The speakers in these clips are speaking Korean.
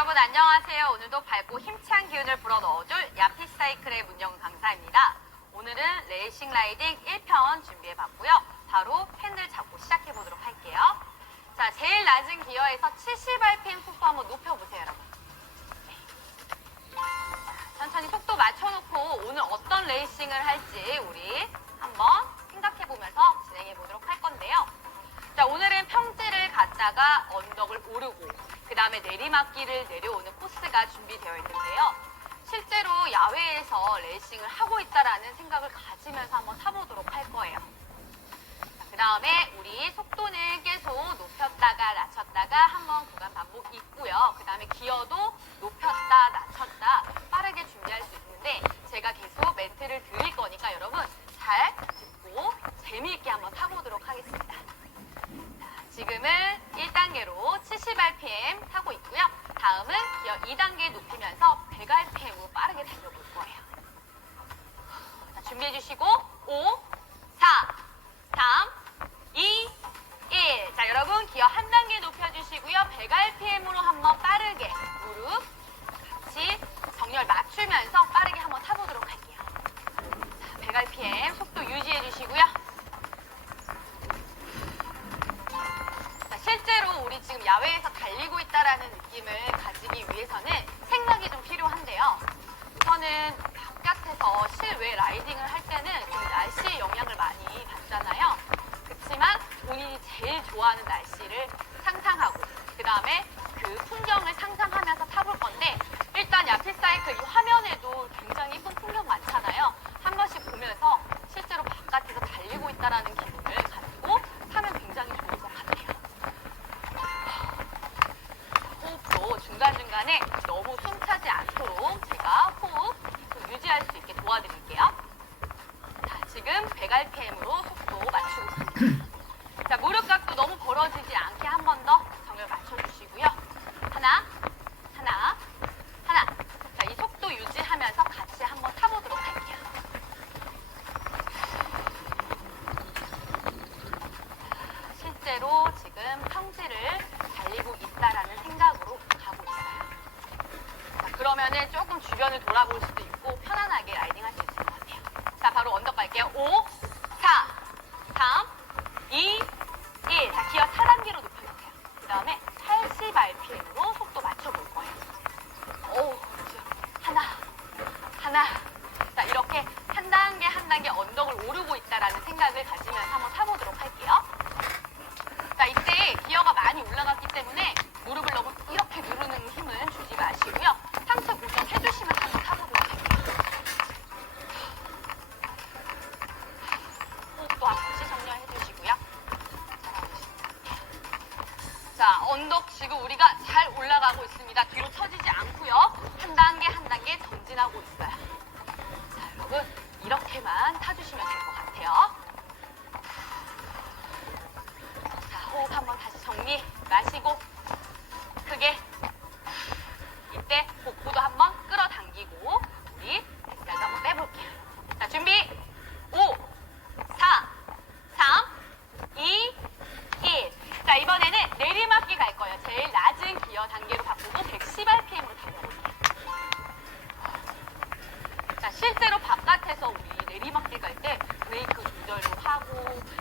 여러분 안녕하세요. 오늘도 밝고 힘찬 기운을 불어넣어줄 야피사이클의 문영 강사입니다. 오늘은 레이싱 라이딩 1편 준비해봤고요. 바로 펜을 잡고 시작해보도록 할게요. 자, 제일 낮은 기어에서 70rpm 속도 한번 높여보세요, 여러분. 네. 자, 천천히 속도 맞춰놓고 오늘 어떤 레이싱을 할지 우리 한번 생각해보면서 진행해보도록 할 건데요. 자, 오늘은 평지를 갔다가 언덕을 오르고 그 다음에 내리막길을 내려오는 코스가 준비되어 있는데요. 실제로 야외에서 레이싱을 하고 있다라는 생각을 가지면서 한번 타보도록 할 거예요. 그 다음에 우리 속도는 계속 높였다가 낮췄다가 한번 구간 반복 있고요. 그 다음에 기어도 높였다 낮췄다 빠르게 준비할 수 있는데 제가 계속 멘트를 드릴 거니까 여러분 잘 듣고 재미있게 한번 타보도록 하겠습니다. 지금은 1단계로 70rpm 타고 있고요. 다음은 기어 2단계 높이면서 100rpm으로 빠르게 달려볼 거예요. 자, 준비해 주시고 5, 실외 라이딩을 할 때는 좀 날씨의 영향을 많이 받잖아요. 그렇지만 본인이 제일 좋아하는 날씨를 상상하고 그 다음에 그 풍경을 상상하면서 타볼 건데 일단 야피사이클 이 화면에도 굉장히 예쁜 풍경 많잖아요. 한 번씩 보면서 실제로 바깥에서 달리고 있다라는 기분을 주변을 돌아볼 수도 있고 편안하게 라이딩 할 수 있을 것 같아요. 자, 바로 언덕 갈게요. 5, 4, 3, 2, 1. 자, 기어 4단계로 높여주세요. 그 다음에 80rpm으로 속도 맞춰볼 거예요. 오, 그렇죠. 하나, 하나. 자, 이렇게 한 단계 한 단계 언덕을 오르고 있다라는 생각을 가지면서 한번 타보도록 할게요. 언덕 지금 우리가 잘 올라가고 있습니다. 뒤로 처지지 않고요. 한 단계 한 단계 전진하고 있어요. 자, 여러분 이렇게만 타주시면 될 것 같아요. 자, 호흡 한번 다시 정리 마시고 크게 이때 복부도 한번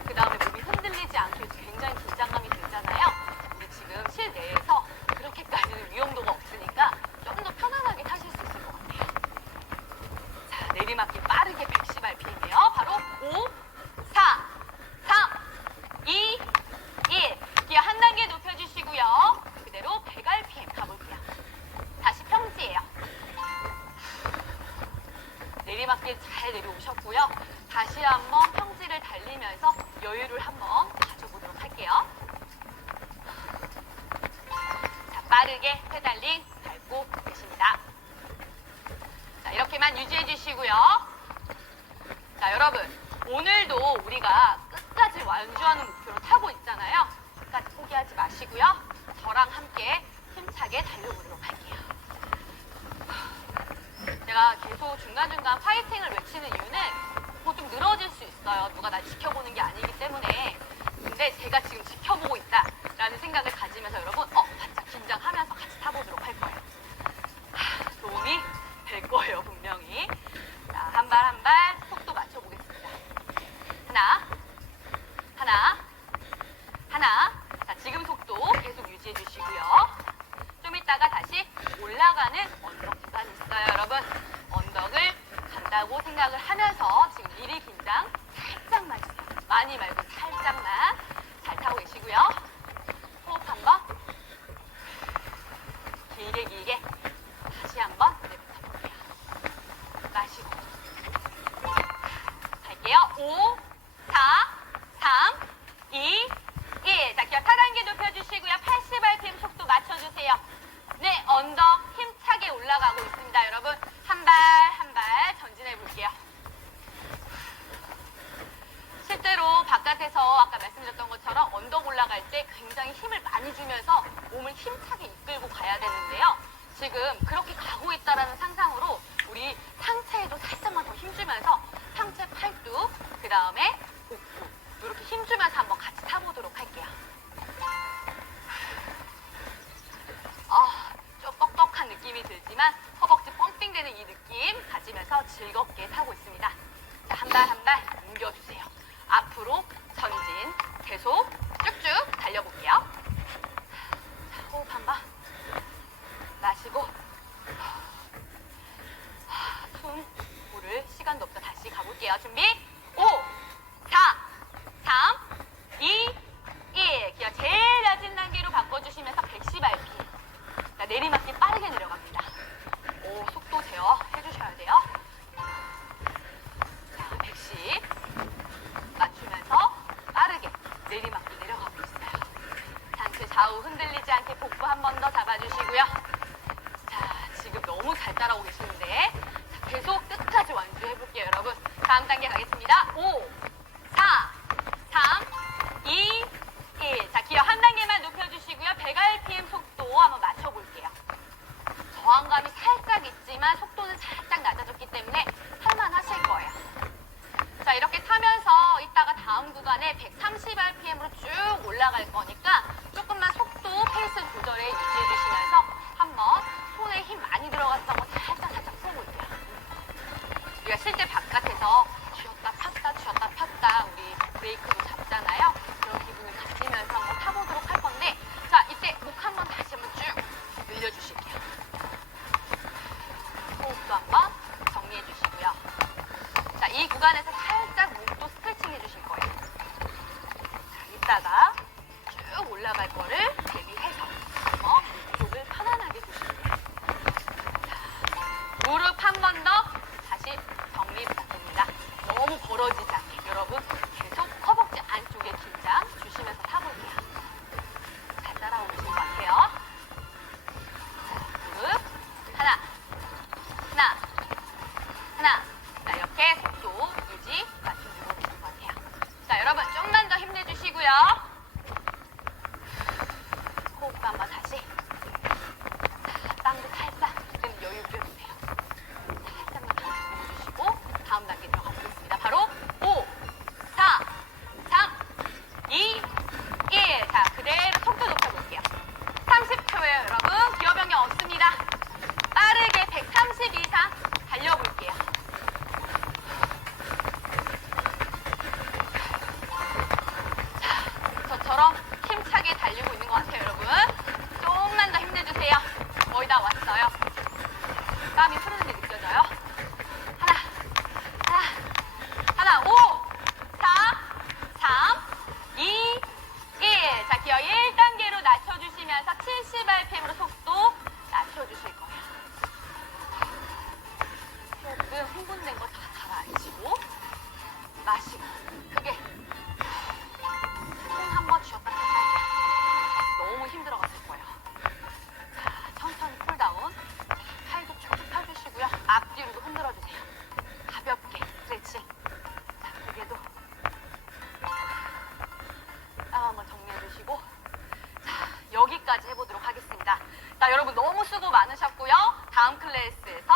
그 다음에 몸이 흔들리지 않게 굉장히 긴장감이 들잖아요. 우리 지금 실내에서 그렇게까지는 위험도가 없으니까 좀더 편안하게 타실 수 있을 것 같아요. 자, 내리막길 빠르게 110rpm이에요. 바로 5, 4, 3, 2, 1. 기어 한 단계 높여주시고요. 그대로 100rpm 가볼게요. 다시 평지예요. 내리막길 잘 내려오셨고요. 다시 한번 자, 이렇게만 유지해 주시고요. 자, 여러분. 오늘도 우리가 끝까지 완주하는 목표로 타고 있잖아요. 끝까지 포기하지 마시고요. 저랑 함께 힘차게 달려보도록 할게요. 제가 계속 중간중간 파이팅을 외치는 이유는 보통 늘어질 수 있어요. 누가 날 지켜보는 게 아니기 때문에. 근데 제가 지금 지켜보고 있다라는 생각을 가지면서 여러분, 어, 바짝 긴장하면서 같이 타보도록 할 거예요. 올라가는 언덕 구간이 있어요, 여러분. 언덕을 간다고 생각을 하면서 지금 미리 긴장 살짝만 주세요. 많이 말고 살짝만 잘 타고 계시고요. 호흡 한번 길게 길게 다시 한번 내뱉어 볼게요. 마시고 갈게요. 5, 4, 3, 2, 1. 자, 기어 4단계 높여주시고요. 80rpm 속도 맞춰주세요. 네, 언덕 힘차게 올라가고 있습니다, 여러분. 한 발 한 발 전진해 볼게요. 실제로 바깥에서 아까 말씀드렸던 것처럼 언덕 올라갈 때 굉장히 힘을 많이 주면서 몸을 힘차게 이끌고 가야 되는데요. 지금 그렇게 가고 있다라는 상상으로 우리 상체에도 살짝만 더 힘주면서 상체 팔뚝, 그 다음에 복부 이렇게 힘주면서 한번 같이 타보도록 할게요. 아, 좀 뻑뻑한 느낌이 들지만 허벅지 펌핑되는 이 느낌 가지면서 즐겁게 타고 있습니다. 자, 한발 한 발 옮겨주세요. 앞으로 계속 쭉쭉 달려볼게요. 자, 호흡 한 번 마시고 하, 숨 물을 시간도 없어 다시 가볼게요. 준비 않게 복부 한 번 더 잡아주시고요. 자, 지금 너무 잘 따라오고 계시는데 자, 계속 끝까지 완주해볼게요, 여러분. 다음 단계 가겠습니다. 5, 4, 3, 2, 1. 자, 기어 한 단계만 높여주시고요. 100rpm 속 우리가 실제 바깥에서 쥐었다 폈다 쥐었다 폈다 우리 브레이크도 잡잖아요. 그런 기분을 가지면서 한번 타보도록 할 건데 자, 이때 목 한번 다시 한번 쭉 늘려주실게요. 호흡도 한번 정리해 주시고요. 자, 이 구간에서 70rpm으로 속도 낮춰주실 거예요. 조금 흥분된 거 다 가라앉히고 마시고 크게 숨 한번 쉬었다 폈다 너무 힘들어갔을 거예요. 자, 천천히 쿨다운. 팔도 쭉 펴주시고요. 앞뒤로도 흔들어주세요. 가볍게 스트레칭. 하